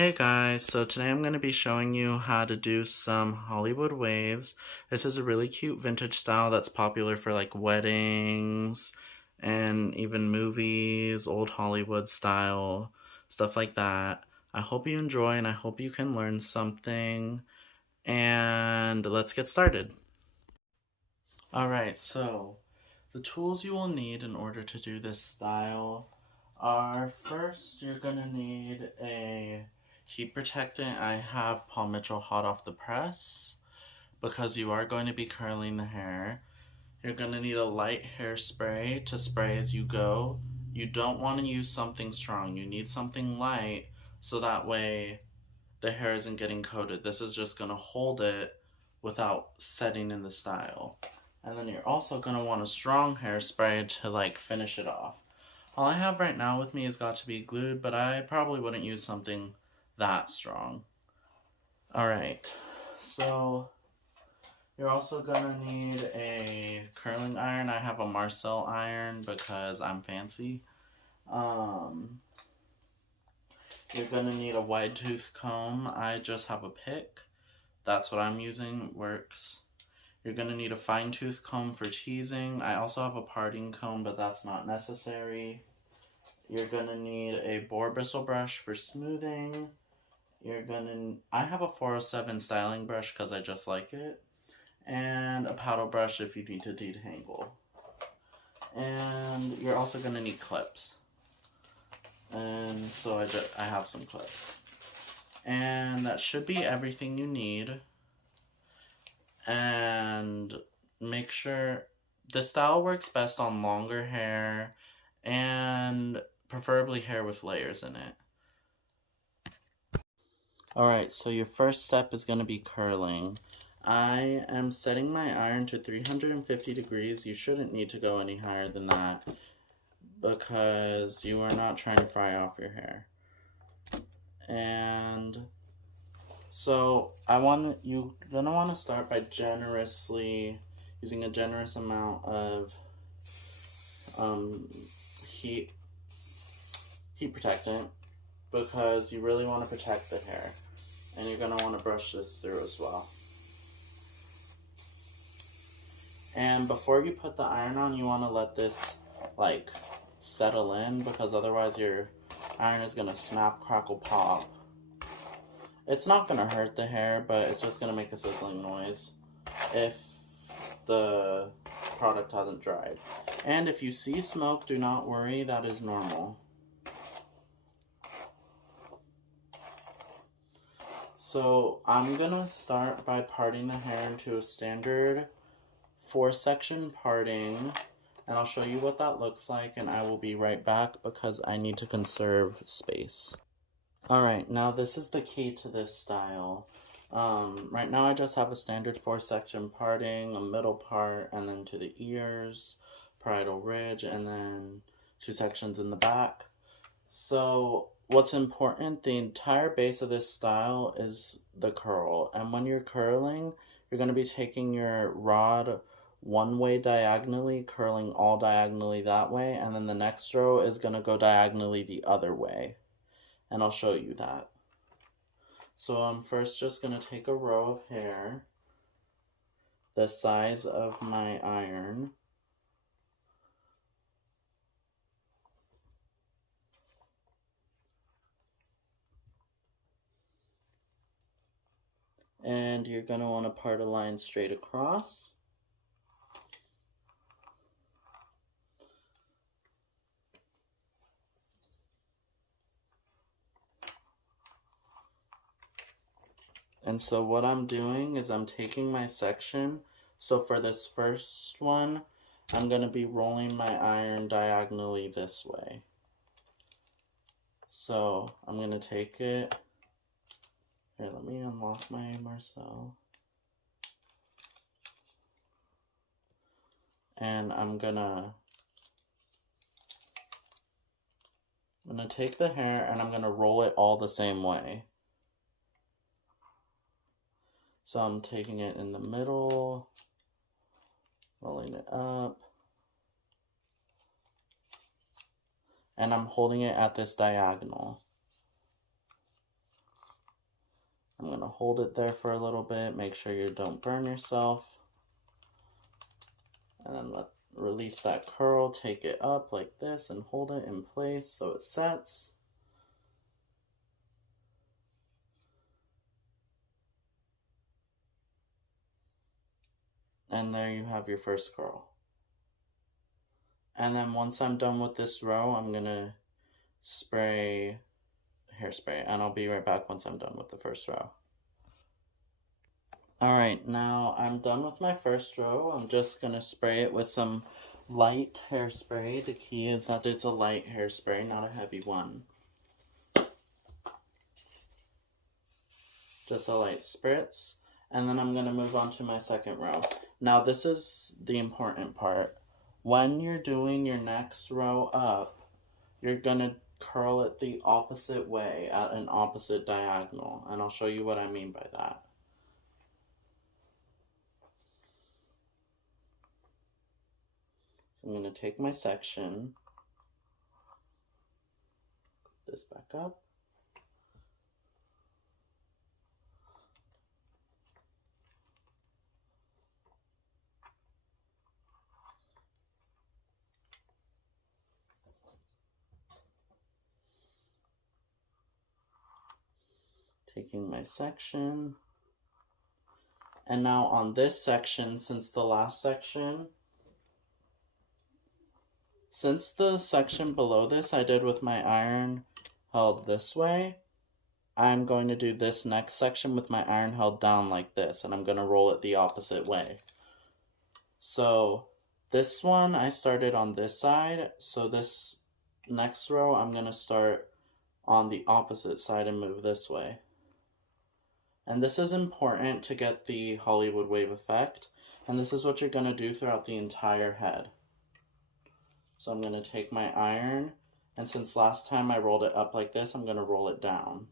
Hey guys, so today I'm going to be showing you how to do some Hollywood waves. This is a really cute vintage style that's popular for like weddings and even movies, old Hollywood style, stuff like that. I hope you enjoy and I hope you can learn something. And let's get started. Alright, so the tools you will need in order to do this style are first you're going to need a heat protectant. I have Paul Mitchell hot off the press because you are going to be curling the hair. You're going to need a light hairspray to spray as you go. You don't want to use something strong. You need something light so that way the hair isn't getting coated. This is just going to hold it without setting in the style. And then you're also going to want a strong hairspray to like finish it off. All I have right now with me is got to be glued, but I probably wouldn't use something that strong. Alright, so you're also going to need a curling iron. I have a Marcel iron because I'm fancy. You're going to need a wide tooth comb. I just have a pick. That's what I'm using. Works. You're going to need a fine tooth comb for teasing. I also have a parting comb, but that's not necessary. You're going to need a boar bristle brush for smoothing. I have a 407 styling brush because I just like it. And a paddle brush if you need to detangle. And you're also going to need clips. And so I have some clips. And that should be everything you need. And make sure the style works best on longer hair and preferably hair with layers in it. Alright, so your first step is going to be curling. I am setting my iron to 350 degrees. You shouldn't need to go any higher than that because you are not trying to fry off your hair. And so you're gonna want to start by using a generous amount of heat protectant because you really want to protect the hair, and you're gonna want to brush this through as well. And before you put the iron on, you want to let this like settle in because otherwise your iron is gonna snap, crackle, pop. It's not gonna hurt the hair, but it's just gonna make a sizzling noise if the product hasn't dried. And if you see smoke, do not worry, that is normal. So I'm gonna start by parting the hair into a standard 4-section parting, and I'll show you what that looks like, and I will be right back because I need to conserve space. Alright, now this is the key to this style. Right now I just have a standard 4-section parting, a middle part, and then to the ears, parietal ridge, and then 2 sections in the back. So what's important, the entire base of this style is the curl. And when you're curling, you're going to be taking your rod one way diagonally, curling all diagonally that way, and then the next row is going to go diagonally the other way. And I'll show you that. So I'm first just going to take a row of hair the size of my iron. And you're going to want to part a line straight across. And so what I'm doing is I'm taking my section. So for this first one, I'm going to be rolling my iron diagonally this way. So I'm going to take it. Here, let me unlock my Marcel. And I'm gonna take the hair and I'm gonna roll it all the same way. So I'm taking it in the middle, rolling it up, and I'm holding it at this diagonal. going to hold it there for a little bit. Make sure you don't burn yourself. And then release that curl. Take it up like this and hold it in place so it sets. And there you have your first curl. And then once I'm done with this row, I'm going to spray hairspray. And I'll be right back once I'm done with the first row. Alright, now I'm done with my first row. I'm just going to spray it with some light hairspray. The key is that it's a light hairspray, not a heavy one. Just a light spritz. And then I'm going to move on to my second row. Now this is the important part. When you're doing your next row up, you're going to curl it the opposite way at an opposite diagonal. And I'll show you what I mean by that. So I'm going to take my section, put this back up. Taking my section. And now on this section, since the section below this I did with my iron held this way, I'm going to do this next section with my iron held down like this, and I'm going to roll it the opposite way. So this one I started on this side, so this next row I'm going to start on the opposite side and move this way. And this is important to get the Hollywood wave effect, and this is what you're going to do throughout the entire head. So I'm going to take my iron, and since last time I rolled it up like this, I'm going to roll it down.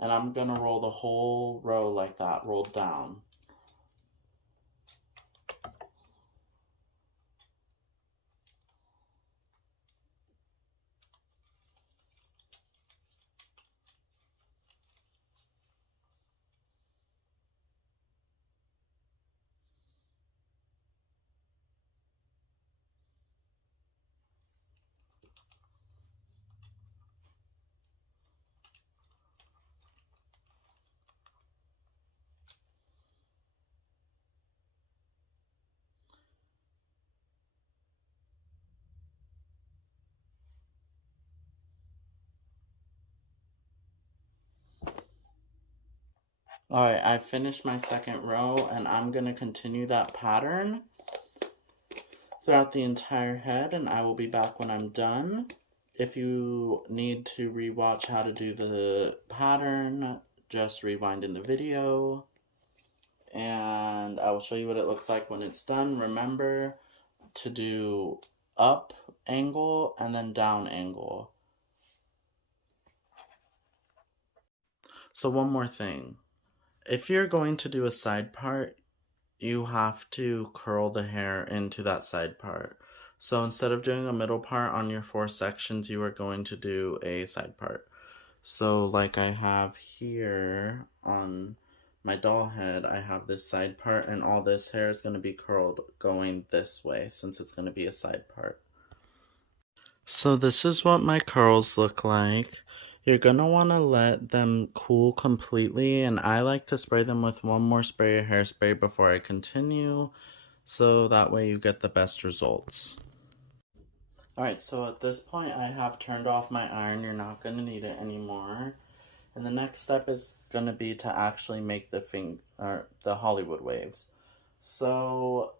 And I'm going to roll the whole row like that, rolled down. Alright, I finished my second row, and I'm going to continue that pattern throughout the entire head, and I will be back when I'm done. If you need to rewatch how to do the pattern, just rewind in the video, and I will show you what it looks like when it's done. Remember to do up angle and then down angle. So one more thing. If you're going to do a side part, you have to curl the hair into that side part. So instead of doing a middle part on your 4 sections, you are going to do a side part. So like I have here on my doll head, I have this side part, and all this hair is going to be curled going this way since it's going to be a side part. So this is what my curls look like. You're going to want to let them cool completely, and I like to spray them with one more spray of hairspray before I continue, so that way you get the best results. Alright, so at this point I have turned off my iron. You're not going to need it anymore. And the next step is going to be to actually make the Hollywood waves. So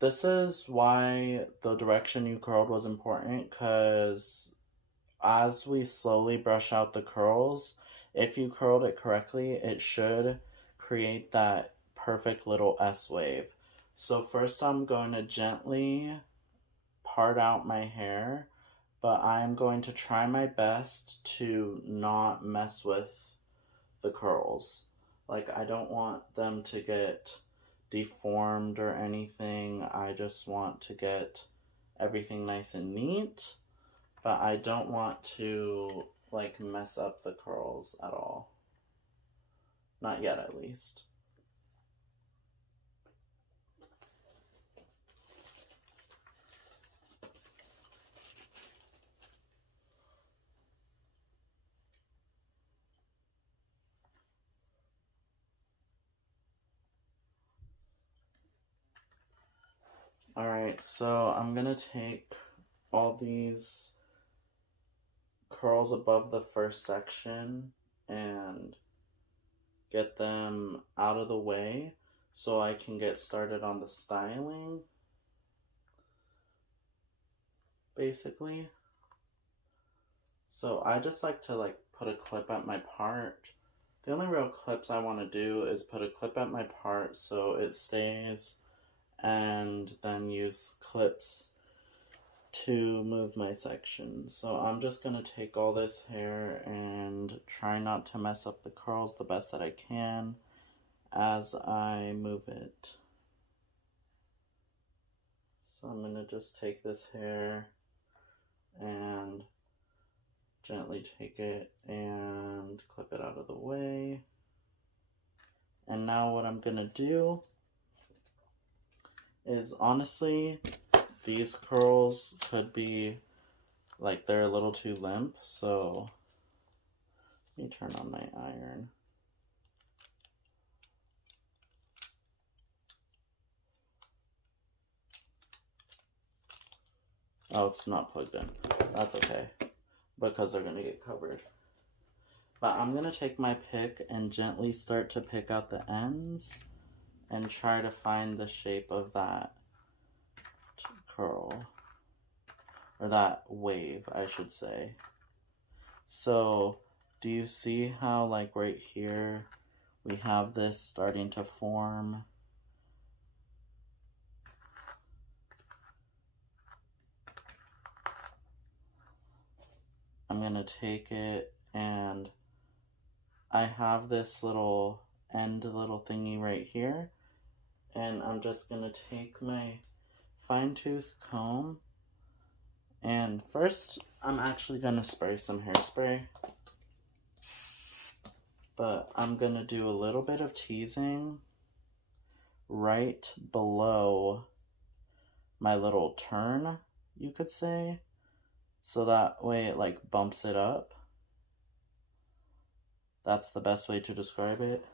this is why the direction you curled was important, because as we slowly brush out the curls, if you curled it correctly, it should create that perfect little S wave. So first I'm going to gently part out my hair, but I'm going to try my best to not mess with the curls. Like, I don't want them to get deformed or anything. I just want to get everything nice and neat, but I don't want to like mess up the curls at all. Not yet, at least. Alright, so I'm gonna take all these curls above the first section and get them out of the way so I can get started on the styling, basically. So I just like to like put a clip at my part. The only real clips I want to do is put a clip at my part so it stays, and then use clips to move my section. So I'm just gonna take all this hair and try not to mess up the curls the best that I can as I move it. So I'm gonna just take this hair and gently take it and clip it out of the way. And now what I'm gonna do is, honestly, these curls could be like they're a little too limp, so let me turn on my iron. Oh, it's not plugged in. That's okay, because they're gonna get covered. But I'm gonna take my pick and gently start to pick out the ends and try to find the shape of that curl, or that wave, I should say. So, do you see how, like, right here, we have this starting to form? I'm gonna take it, and I have this little little thingy right here, and I'm just gonna take my fine-tooth comb, and first I'm actually gonna spray some hairspray, but I'm gonna do a little bit of teasing right below my little turn, you could say, so that way it like bumps it up. That's the best way to describe it.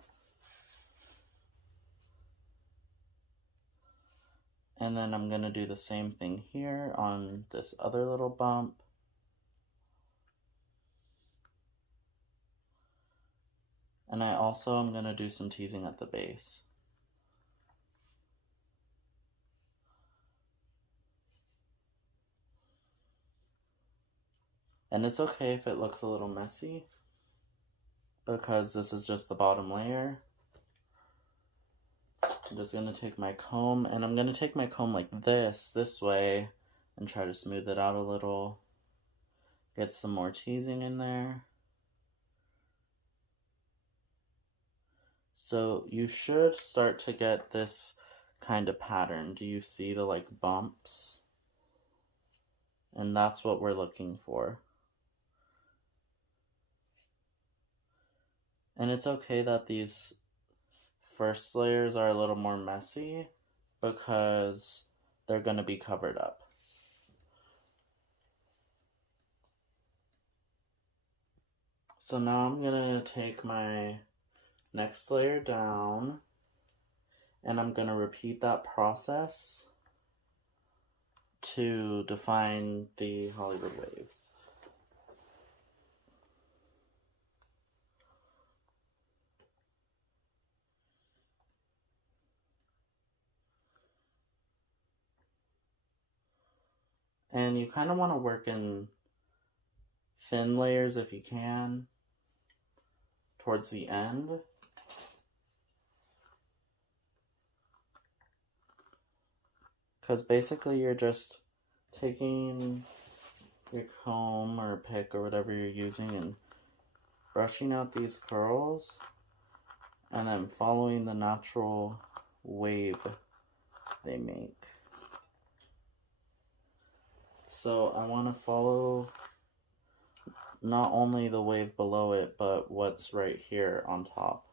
And then I'm gonna do the same thing here on this other little bump. And I also am gonna do some teasing at the base. And it's okay if it looks a little messy, because this is just the bottom layer. I'm just gonna take my comb, and I'm gonna take my comb like this way, and try to smooth it out a little. Get some more teasing in there. So you should start to get this kind of pattern. Do you see the like bumps? And that's what we're looking for. And it's okay that these first layers are a little more messy, because they're going to be covered up. So now I'm going to take my next layer down, and I'm going to repeat that process to define the Hollywood waves. And you kind of want to work in thin layers if you can. towards the end. Because basically you're just taking your comb or pick or whatever you're using and brushing out these curls and then following the natural wave they make. So I want to follow not only the wave below it, but what's right here on top.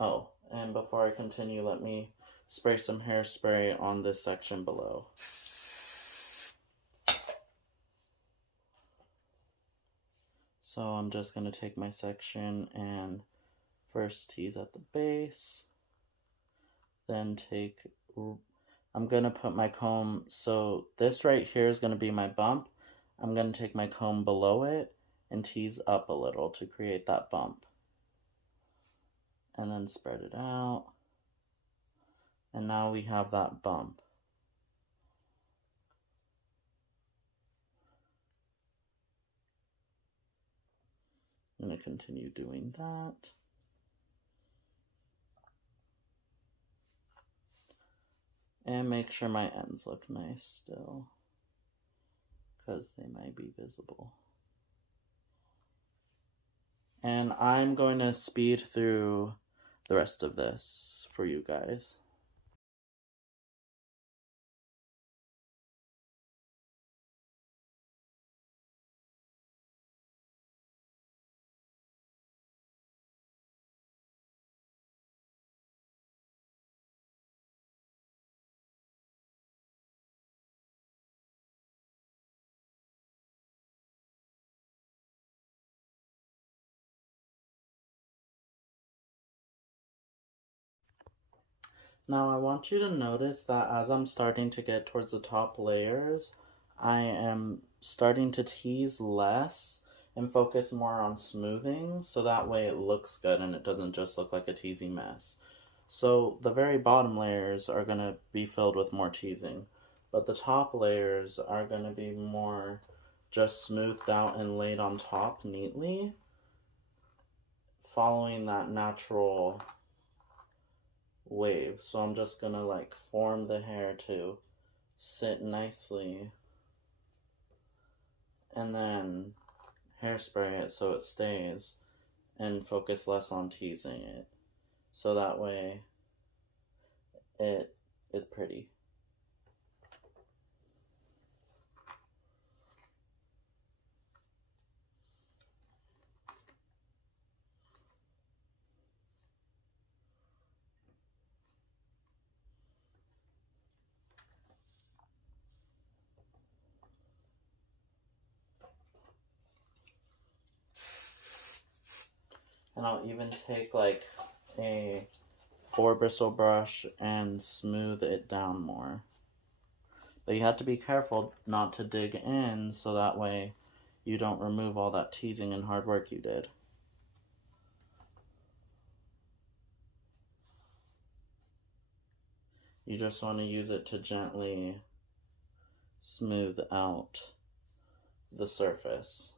Oh, and before I continue, let me spray some hairspray on this section below. So I'm just going to take my section and first tease at the base, then I'm going to put my comb, so this right here is going to be my bump. I'm going to take my comb below it and tease up a little to create that bump. And then spread it out. And now we have that bump. I'm going to continue doing that. And make sure my ends look nice still, because they might be visible. And I'm going to speed through the rest of this for you guys. Now I want you to notice that as I'm starting to get towards the top layers, I am starting to tease less and focus more on smoothing, so that way it looks good and it doesn't just look like a teasing mess. So the very bottom layers are going to be filled with more teasing, but the top layers are going to be more just smoothed out and laid on top neatly, following that natural wave. So I'm just gonna like form the hair to sit nicely and then hairspray it so it stays and focus less on teasing it, so that way it is pretty. And I'll even take like a 4-bristle brush and smooth it down more. But you have to be careful not to dig in, so that way you don't remove all that teasing and hard work you did. You just want to use it to gently smooth out the surface,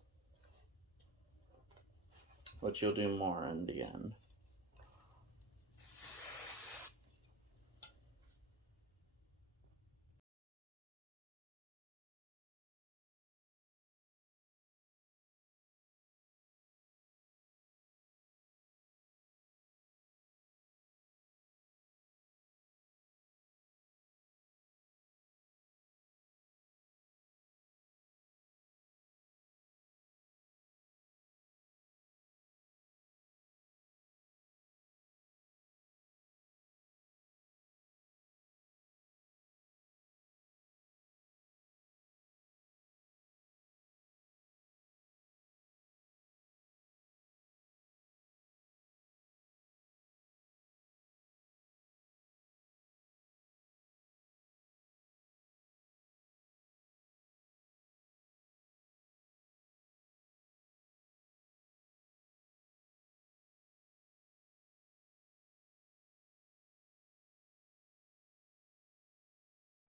which you'll do more in the end.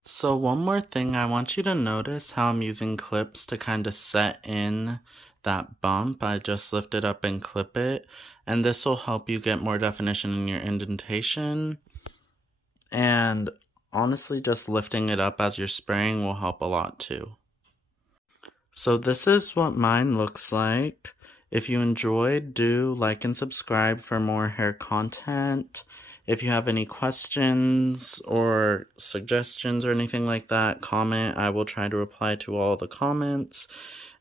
So one more thing, I want you to notice how I'm using clips to kind of set in that bump, I just lift it up and clip it, and this will help you get more definition in your indentation. And honestly, just lifting it up as you're spraying will help a lot too. So this is what mine looks like. If you enjoyed, do like and subscribe for more hair content. If you have any questions or suggestions or anything like that, comment. I will try to reply to all the comments.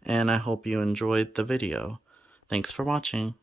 And I hope you enjoyed the video. Thanks for watching.